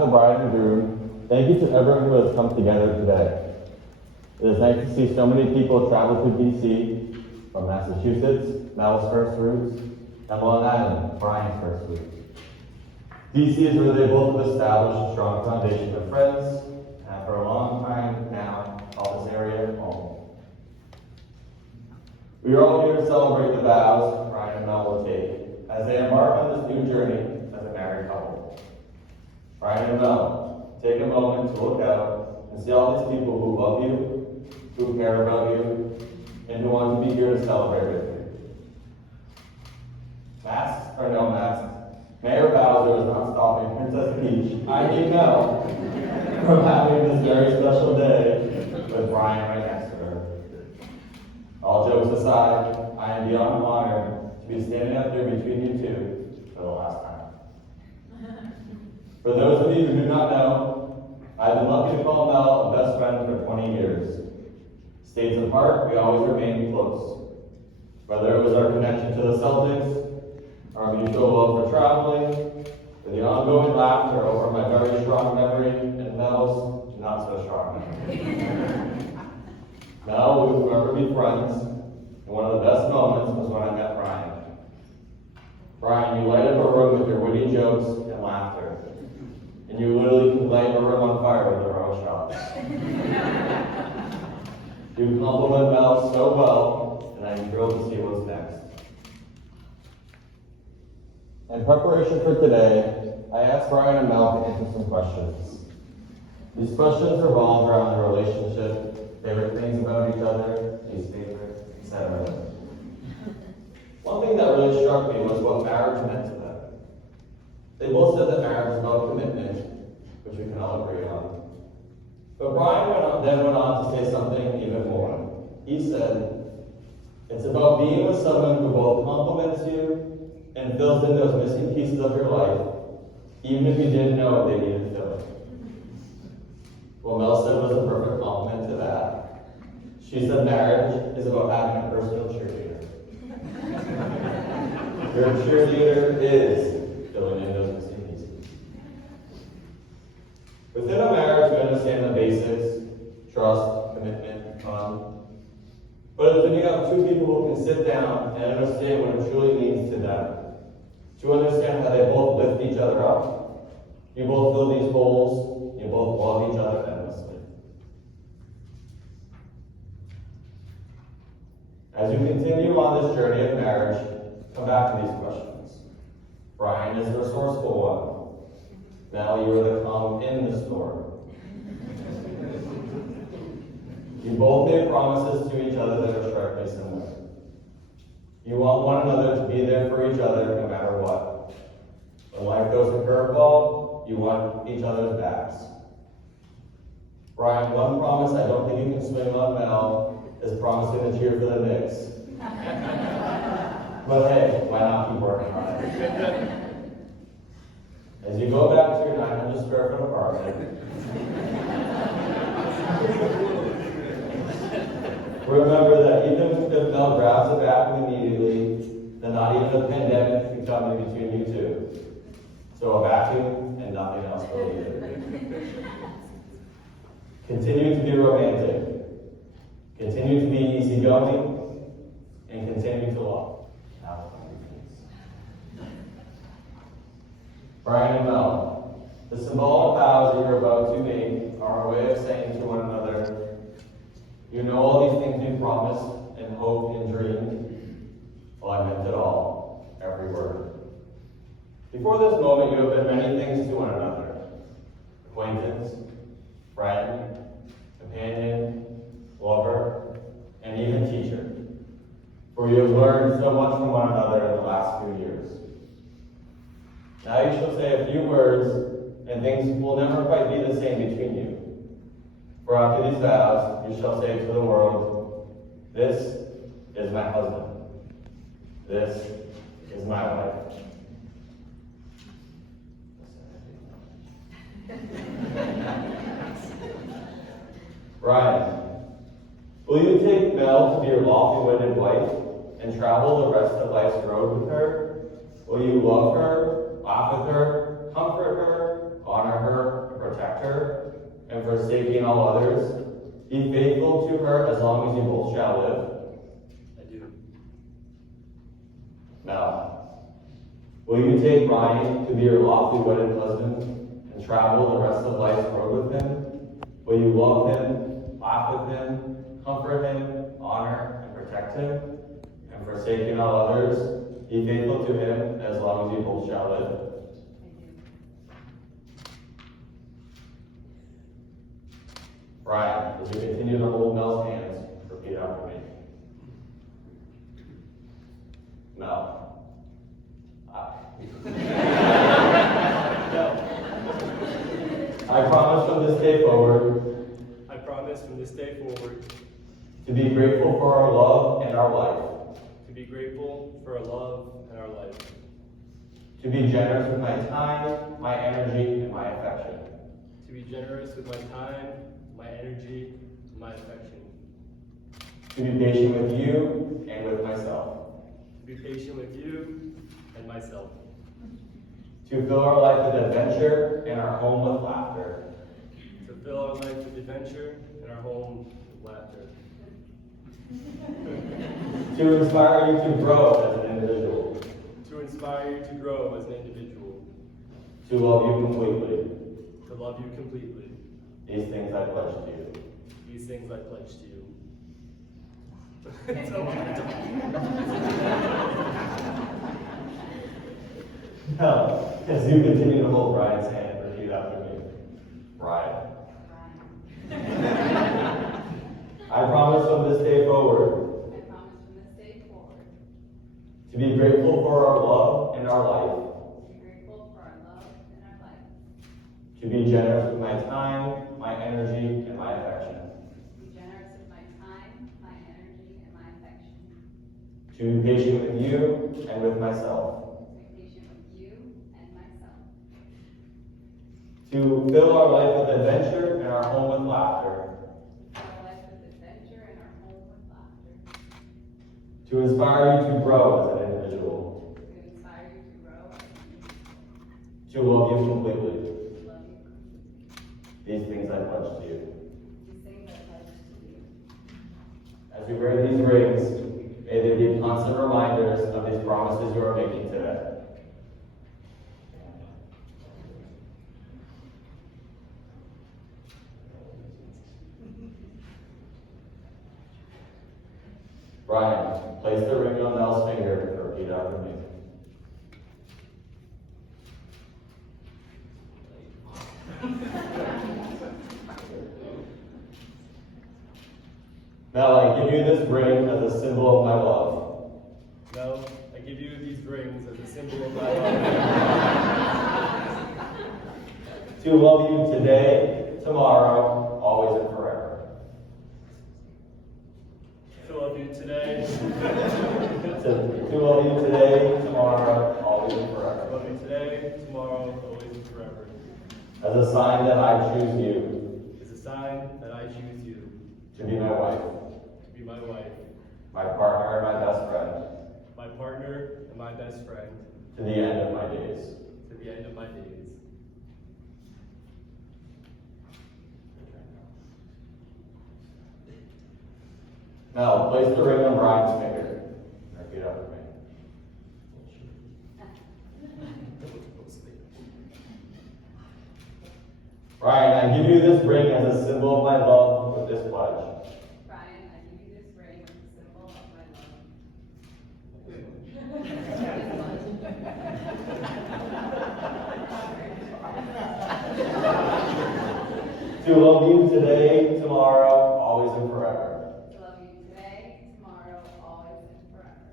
of the bride and groom, thank you to everyone who has come together today. It is nice to see so many people travel to DC from Massachusetts, Mel's first roots, and Long Island, Bryan's first roots. DC is where they both have established a strong foundation of friends, and for a long time now, called this area home. We are all here to celebrate the vows Bryan and Mel will take as they embark on this new journey as a married couple. Bryan and Mel, take a moment to look out and see all these people who love you, who care about you, and who want to be here to celebrate with you. Masks or no masks, Mayor Bowser is not stopping Princess Peach, I mean Mel, from having this very special day with Bryan right next to her. All jokes aside, I am beyond honored to be standing up here between you two for the last time. For those of you who do not know, I've been lucky to call Mel a best friend for 20 years. States apart, we always remained close. Whether it was our connection to the Celtics, our mutual love for traveling, or the ongoing laughter over my very strong memory and Mel's not so strong memory. Mel, we will forever be friends, and one of the best moments was when I met Bryan. Bryan, you light up a room with your witty jokes and laughter, and you literally can light a room on fire with your own shots. You compliment Mel so well, and I'm thrilled to see what's next. In preparation for today, I asked Bryan and Mel to answer some questions. These questions revolve around the relationship, favorite things about each other, least favorite, etc. One thing that really struck me was what marriage meant to them. They both said that marriage is about commitment, which we can all agree on. But Bryan then went on to say something even more. He said, it's about being with someone who both compliments you and fills in those missing pieces of your life, even if you didn't know they needed filling. What Mel said was a perfect compliment to that. She said marriage is about having a personal cheerleader. Your cheerleader is filling in those missing pieces. Within a marriage, we understand the basics: trust, commitment, fun. But it's when you have two people who can sit down and understand what it truly means to them, to understand how they both lift each other up, you both fill these holes, you both love each other endlessly. As you continue on this journey of marriage, come back to these questions. Bryan is the resourceful one. Mel, you are the calm in the storm. You both made promises to each other that are starkly similar. You want one another to be there for each other no matter what. When life goes a curveball, you want each other's backs. Bryan, one promise I don't think you can swing on Mel is promising to cheer for the Knicks. But hey, why not keep working on it? As you go back to your 900 square foot apartment, remember that even if Mel grabs a vacuum immediately, then not even a pandemic can come in between you two. So a vacuum and nothing else will either. Continue to be romantic. Continue to be easygoing. And continue to love. Bryan and Mel, the symbolic vows that you're about to make are a way of saying to one another, you know all these things we promised and hoped and dreamed. Well, I meant it all, every word. Before this moment, you have been many things to one another. Acquaintance, friend, companion, lover, and even teacher. For you have learned so much from one another in the last few years. Now you shall say a few words, and things will never quite be the same between you. For after these vows, you shall say to the world, this is my husband. This is my wife. Bryan, will you take Mel to be your lawfully wedded wife and travel the rest of life's road with her? Will you love her, laugh with her, comfort her, honor honor her, protect her, and forsaking all others, be faithful to her as long as you both shall live? I do. Now, will you take Bryan to be your lawfully wedded husband and travel the rest of life's road with him? Will you love him, laugh with him, comfort him, honor and protect him, and forsaking all others, be faithful to him as long as you both shall live? Bryan, as you continue to hold Mel's hands, repeat after me. Mel. I promise from this day forward. I promise from this day forward. To be grateful for our love and our life. To be grateful for our love and our life. To be generous with my time, my energy, and my affection. To be generous with my time, my energy, and my affection. To be patient with you and with myself. To be patient with you and myself. To fill our life with adventure and our home with laughter. To fill our life with adventure and our home with laughter. To inspire you to grow as an individual. To inspire you to grow as an individual. To love you completely. To love you completely. These things I pledge to you. These things I pledge to you. It's a lot of Now, as you continue to hold Bryan's hand, repeat after me. Bryan. I promise from this day forward. To be grateful for our love and our life. To be generous with my time, my energy, and my affection. To be patient with you and with myself. To fill our life with adventure and our home with laughter. To inspire you to grow as an individual. To love you completely. These things I pledge to you. As we wear these rings, may they be constant reminders of these promises you are making today. Bryan, place the ring on Mel's finger and repeat after me. Mel, I give you this ring as a symbol of my love. Mel, I give you these rings as a symbol of my love. To love you today, tomorrow, always and forever. To love you today. To love you today, tomorrow, always and forever. To love you today, tomorrow, always and forever. As a sign that I choose you. Is a sign that I choose you. To be my wife. To be my wife. My partner and my best friend. My partner and my best friend. To the end of my days. To the end of my days. Now, place the ring on Bryan's finger. Repeat after me. Bryan, I give you this ring as a symbol of my love with this pledge. Bryan, I give you this ring as a symbol of my love. To love you today, tomorrow, always and forever. To love you today, tomorrow, always, and forever.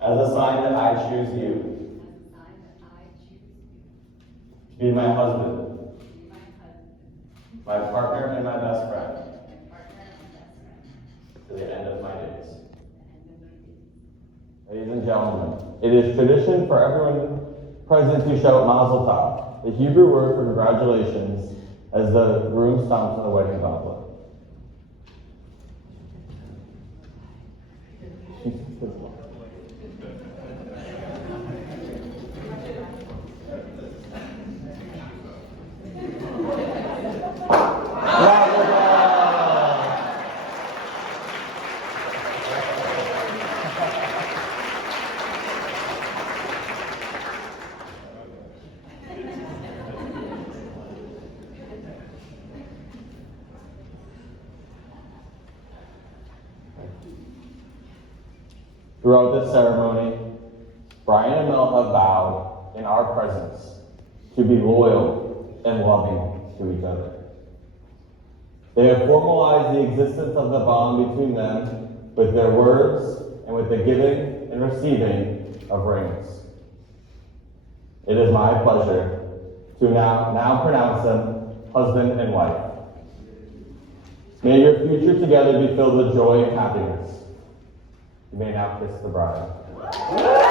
As a sign that I choose you. As a sign that I choose you. To be my husband. To be my husband. My partner and my best friend. My partner and best friend. To the end of my days. To the end of my days. Ladies and gentlemen, it is tradition for everyone present to shout Mazel Tov, the Hebrew word for congratulations, as the groom stomps on the wedding goblet. Throughout this ceremony, Bryan and Mel have vowed in our presence to be loyal and loving to each other. They have formalized the existence of the bond between them with their words and with the giving and receiving of rings. It is my pleasure to now pronounce them husband and wife. May your future together be filled with joy and happiness. You may now kiss the bride.